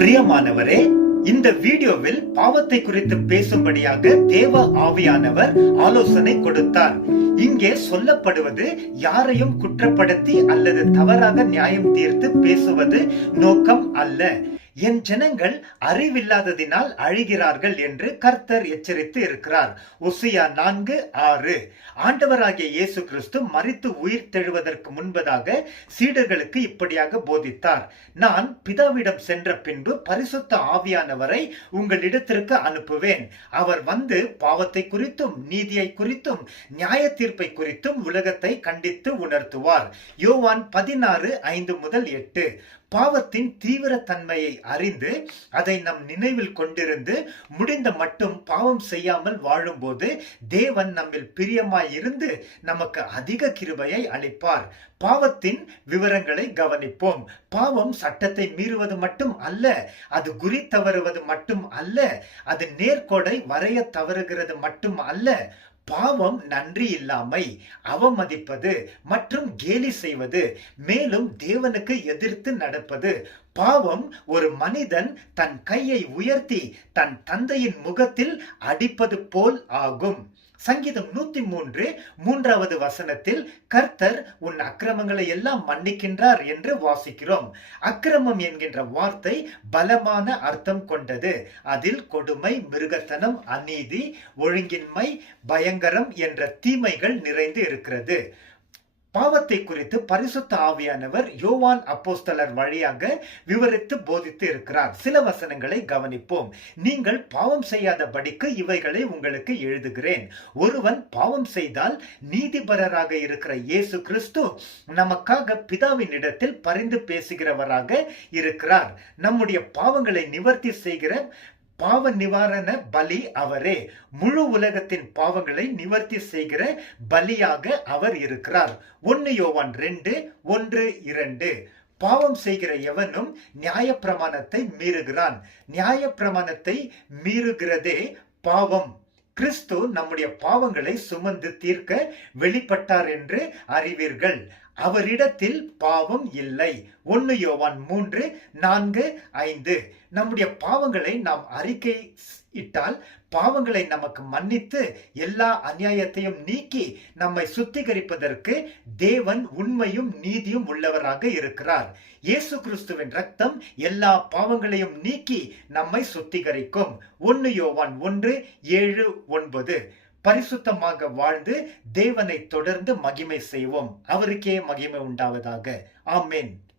பிரியமானவரே, இந்த வீடியோவில் பாவத்தை குறித்து பேசும்படியாக தேவ ஆவியானவர் ஆலோசனை கொடுத்தார். இங்கே சொல்லப்படுவது யாரையும் குற்றப்படுத்தி அல்லது தவறாக நியாயம் தீர்த்து பேசுவது நோக்கம் அல்ல. என் ஜனங்கள் அறிவில்லாததினால் அழிகிறார்கள் என்று கர்த்தர் எச்சரித்து இருக்கிறார். ஓசியா 4:6. ஆண்டவராகிய இயேசு கிறிஸ்து மரித்து உயிர் தெழுவதற்கு முன்பதாக சீடர்களுக்கு இப்படியாக போதித்தார். நான் பிதாவிடம் சென்ற பின்பு பரிசுத்த ஆவியானவரை உங்களிடத்திற்கு அனுப்புவேன். அவர் வந்து பாவத்தை குறித்தும் நீதியை குறித்தும் நியாய தீர்ப்பை குறித்தும் உலகத்தை கண்டித்து உணர்த்துவார். யோவான் 16:5-8. பாவத்தின் தீவிர தன்மையை அறிந்து அதை நம் நினைவில் கொண்டிருந்து முடிந்த மட்டும் பாவம் செய்யாமல் வாழும்போது தேவன் நம்மில் பிரியமாய் இருந்து நமக்கு அதிக கிருபையை அளிப்பார். பாவத்தின் விவரங்களை கவனிப்போம். பாவம் சட்டத்தை மீறுவது மட்டும் அல்ல, அது குறி தவறுவது மட்டும் அல்ல, அது நேர்கோடை வரைய தவறுகிறது மட்டும் அல்ல. பாவம் நன்றி இல்லாமை, அவமதிப்பது மற்றும் கேலி செய்வது, மேலும் தேவனுக்கு எதிர்த்து நடப்பது. பாவம் ஒரு மனிதன் தன் கையை உயர்த்தி தன் தந்தையின் முகத்தில் அடிப்பது போல் ஆகும். சங்கீதம் 103:3 கர்த்தர் உன் அக்கிரமங்களை எல்லாம் மன்னிக்கின்றார் என்று வாசிக்கிறோம். அக்கிரமம் என்கின்ற வார்த்தை பலமான அர்த்தம் கொண்டது. அதில் கொடுமை, மிருகத்தனம், அநீதி, ஒழுங்கின்மை, பயங்கரம் என்ற தீமைகள் நிறைந்து இருக்கிறது. பாவத்தை குறித்து பரிசுத்த ஆவியானவர் யோவான் அப்போஸ்தலர் வழியாக விவரித்து போதித்து இருக்கிறார். சில வசனங்களை கவனிப்போம். நீங்கள் பாவம் செய்யாதபடிக்கு இவைகளை உங்களுக்கு எழுதுகிறேன். ஒருவன் பாவம் செய்தால் நீதிபரராக இருக்கிற இயேசு கிறிஸ்து நமக்காக பிதாவின் இடத்தில் பரிந்து பேசுகிறவராக இருக்கிறார். நம்முடைய பாவங்களை நிவர்த்தி செய்கிற பாவ நிவாரண பலி அவரே. முழு உலகத்தின் பாவங்களை நிவர்த்தி செய்கிற பலியாக அவர் இருக்கிறார். 1 யோவான் 2:1-2. பாவம் செய்கிற எவனும் நியாயப்பிரமாணத்தை மீறுகிறான். நியாயப்பிரமாணத்தை மீறுகிறதே பாவம். கிறிஸ்து நம்முடைய பாவங்களை சுமந்து தீர்க்க வெளிப்பட்டார் என்று அறிவீர்கள். அவரிடத்தில் பாவம் இல்லை. 1 யோவான் 3:4-5. நம்முடைய பாவங்களை நாம் அறிக்கை இட்டால் பாவங்களை நமக்கு மன்னித்து எல்லா அநியாயத்தையும் நீக்கி நம்மை சுத்திகரிப்பதற்கு தேவன் உண்மையும் நீதியும் உள்ளவராக இருக்கிறார். இயேசு கிறிஸ்துவின் ரத்தம் எல்லா பாவங்களையும் நீக்கி நம்மை சுத்திகரிக்கும். 1 யோவான் 1:7-9. பரிசுத்தமாக வாழ்ந்து தேவனை தொடர்ந்து மகிமை செய்வோம். அவருக்கே மகிமை உண்டாவதாக. ஆமென்.